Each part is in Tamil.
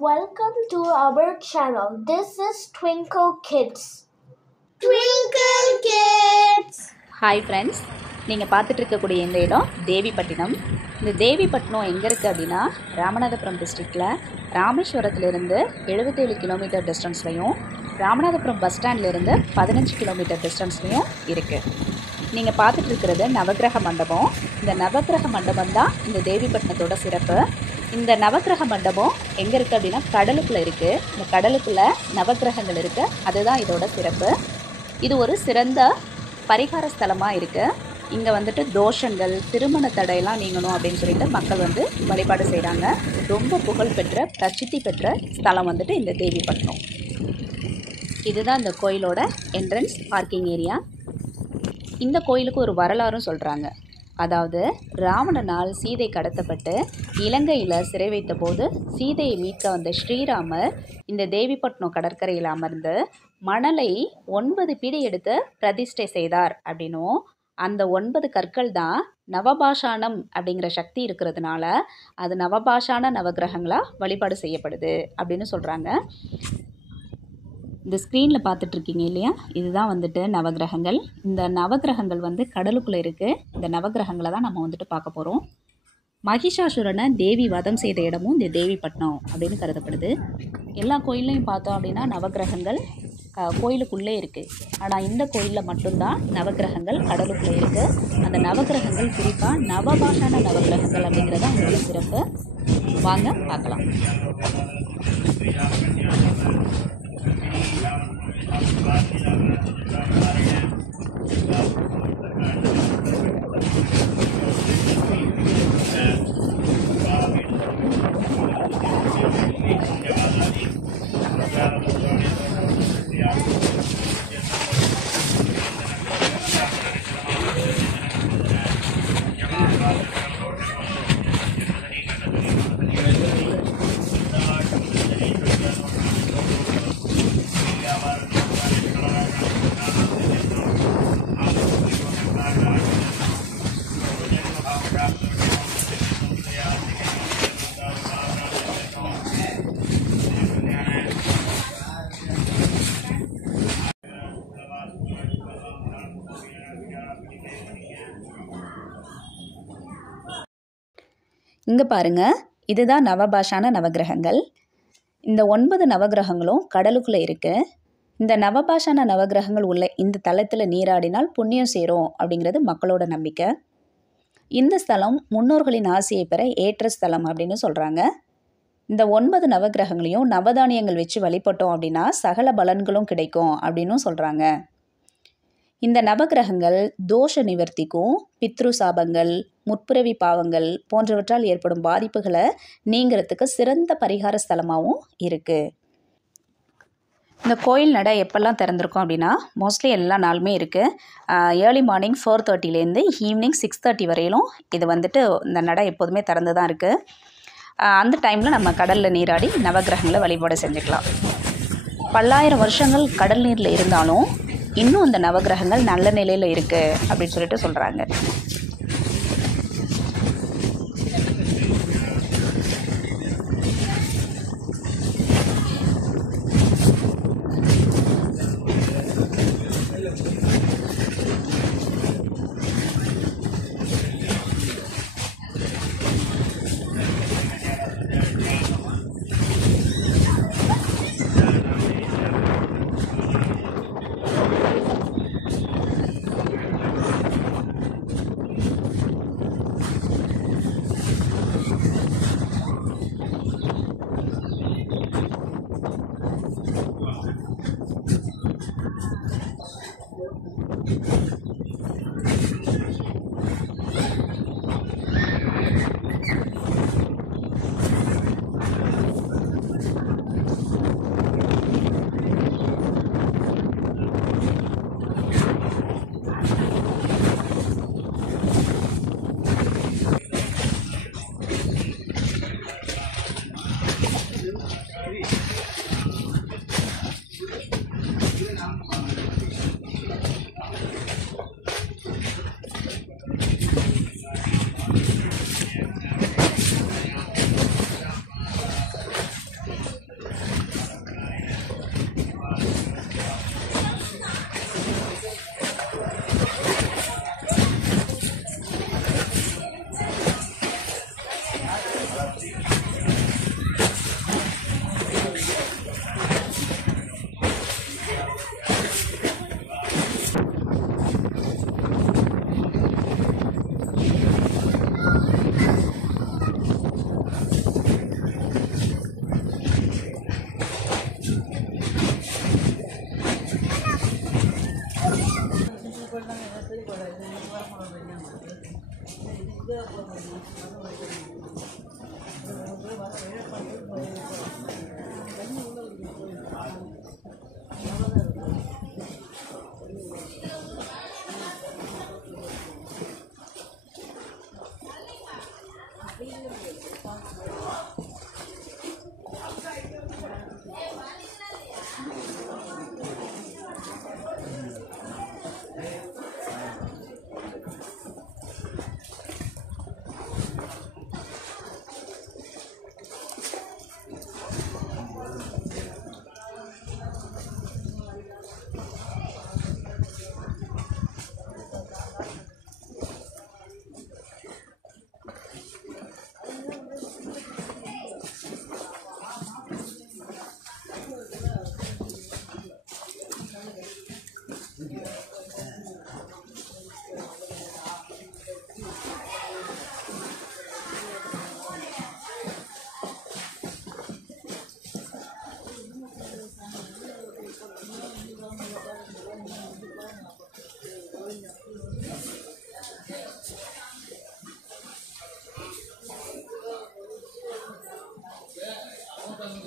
Welcome to our channel. This is Twinkle Kids. Twinkle Kids. Hi friends, நீங்கள் பார்த்துட்டு இருக்கக்கூடிய இந்த இடம் தேவிப்பட்டினம். இந்த தேவிப்பட்டினம் எங்கே இருக்குது அப்படின்னா ராமநாதபுரம் டிஸ்ட்ரிக்டில் ராமேஸ்வரத்துலேருந்து 77 கிலோமீட்டர் டிஸ்டன்ஸ்லையும் ராமநாதபுரம் பஸ் ஸ்டாண்ட்லேருந்து 15 கிலோமீட்டர் டிஸ்டன்ஸ்லையும் இருக்குது. நீங்கள் பார்த்துட்டு இருக்கிறது நவக்கிரக மண்டபம். இந்த நவக்கிரக மண்டபம் தான் இந்த தேவிப்பட்டினத்தோட சிறப்பு. இந்த நவக்கிரக மண்டபம் எங்கே இருக்குது அப்படின்னா கடலுக்குள்ளே இருக்குது. இந்த கடலுக்குள்ளே நவக்கிரகங்கள் இருக்குது, அதுதான் இதோட சிறப்பு. இது ஒரு சிறந்த பரிகார ஸ்தலமாக இருக்குது. இங்கே வந்துட்டு தோஷங்கள், திருமண தடையெல்லாம் நீங்கணும் அப்படின்னு சொல்லிட்டு மக்கள் வந்து வழிபாடு செய்கிறாங்க. ரொம்ப புகழ்பெற்ற பிரசித்தி பெற்ற ஸ்தலம் வந்துட்டு இந்த தேவிப்பட்டினம். இதுதான் இந்த கோயிலோட என்ட்ரன்ஸ் பார்க்கிங் ஏரியா. இந்த கோயிலுக்கு ஒரு வரலாறும் சொல்கிறாங்க. அதாவது ராவணனால் சீதை கடத்தப்பட்டு இலங்கையில் சிறை வைத்த போது சீதையை மீட்க வந்த ஸ்ரீராமர் இந்த தேவிப்பட்டினம் கடற்கரையில் அமர்ந்து மணலை 9 பிடி எடுத்து பிரதிஷ்டை செய்தார் அப்படின்னும், அந்த 9 கற்கள் தான் நவபாஷானம் அப்படிங்கிற சக்தி இருக்கிறதுனால அது நவபாஷான நவகிரகங்களாக வழிபாடு செய்யப்படுது அப்படின்னு சொல்கிறாங்க. இந்த ஸ்க்ரீனில் பார்த்துட்ருக்கீங்க இல்லையா, இதுதான் வந்துட்டு நவகிரகங்கள். இந்த நவகிரகங்கள் வந்து கடலுக்குள்ளே இருக்குது. இந்த நவகிரகங்களை தான் நம்ம வந்துட்டு பார்க்க போகிறோம். மகிஷாசுரனை தேவி வதம் செய்த இடமும் இந்த தேவிப்பட்டினம் அப்படின்னு கருதப்படுது. எல்லா கோயில்லையும் பார்த்தோம் அப்படின்னா நவகிரகங்கள் கோயிலுக்குள்ளே இருக்குது. ஆனால் இந்த கோயிலில் மட்டும்தான் நவகிரகங்கள் கடலுக்குள்ளே இருக்குது. அந்த நவகிரகங்கள் குறிப்பாக நவபாஷான நவகிரகங்கள் அப்படிங்கிறது தான் இதோட சிறப்பு. வாங்க பார்க்கலாம். இங்கே பாருங்கள், இதுதான் நவபாஷான நவகிரகங்கள். இந்த 9 நவகிரகங்களும் கடலுக்குள்ளே இருக்குது. இந்த நவபாஷான நவகிரகங்கள் உள்ள இந்த தலத்தில் நீராடினால் புண்ணியம் சேரும் அப்படிங்கிறது மக்களோட நம்பிக்கை. இந்த ஸ்தலம் முன்னோர்களின் ஆசையை பெற ஏற்ற ஸ்தலம் அப்படின்னு சொல்கிறாங்க. இந்த 9 நவகிரகங்களையும் நவதானியங்கள் வச்சு வழிபட்டோம் அப்படின்னா சகல பலன்களும் கிடைக்கும் அப்படின்னும் சொல்கிறாங்க. இந்த நவகிரகங்கள் தோஷ நிவர்த்திக்கும், பித்ரு சாபங்கள், முற்பிறவி பாவங்கள் போன்றவற்றால் ஏற்படும் பாதிப்புகளை நீங்கிறதுக்கு சிறந்த பரிகார ஸ்தலமாகவும் இருக்குது. இந்த கோயில் நடை எப்போல்லாம் திறந்திருக்கும் அப்படின்னா மோஸ்ட்லி எல்லா நாளுமே இருக்குது. ஏர்லி மார்னிங் 4:30லேருந்து ஈவினிங் 6:30 வரையிலும் இது வந்துட்டு இந்த நடை எப்போதுமே திறந்து தான் இருக்குது. அந்த டைமில் நம்ம கடலில் நீராடி நவகிரகங்களை வழிபாடு செஞ்சுக்கலாம். பல்லாயிரம் வருஷங்கள் கடல் நீரில் இருந்தாலும் இன்னும் இந்த நவகிரகங்கள் நல்ல நிலையில் இருக்குது அப்படின்னு சொல்லிட்டு சொல்கிறாங்க.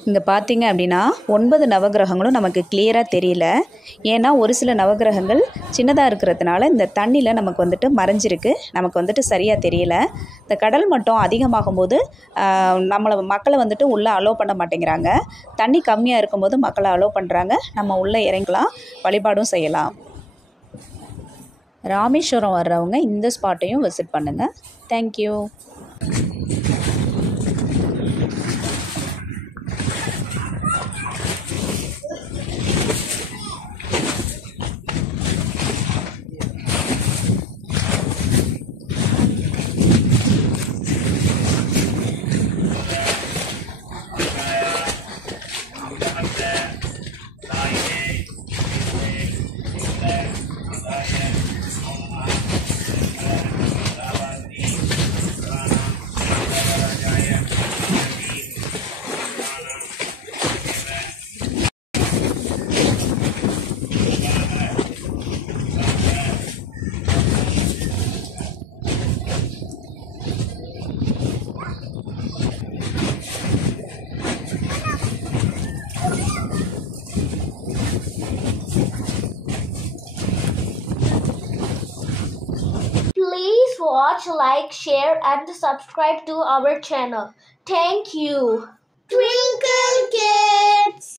இங்கே பார்த்தீங்க அப்படின்னா 9 நவகிரகங்களும் நமக்கு கிளியராக தெரியல. ஏன்னா ஒரு சில நவகிரகங்கள் சின்னதாக இருக்கிறதுனால இந்த தண்ணியில் நமக்கு வந்துட்டு மறைஞ்சிருக்கு, நமக்கு வந்துட்டு சரியாக தெரியல. இந்த கடல் மட்டம் அதிகமாகும் போது மக்களை வந்துட்டு உள்ளே அலோவ் பண்ண மாட்டேங்கிறாங்க. தண்ணி கம்மியாக இருக்கும்போது மக்களை அலோவ் பண்ணுறாங்க. நம்ம உள்ளே இறங்கலாம், வழிபாடும் செய்யலாம். ராமேஸ்வரம் வர்றவங்க இந்த ஸ்பாட்டையும் விசிட் பண்ணுங்கள். Thank you. Please watch, like, share and subscribe to our channel. Thank you. Twinkle Kids.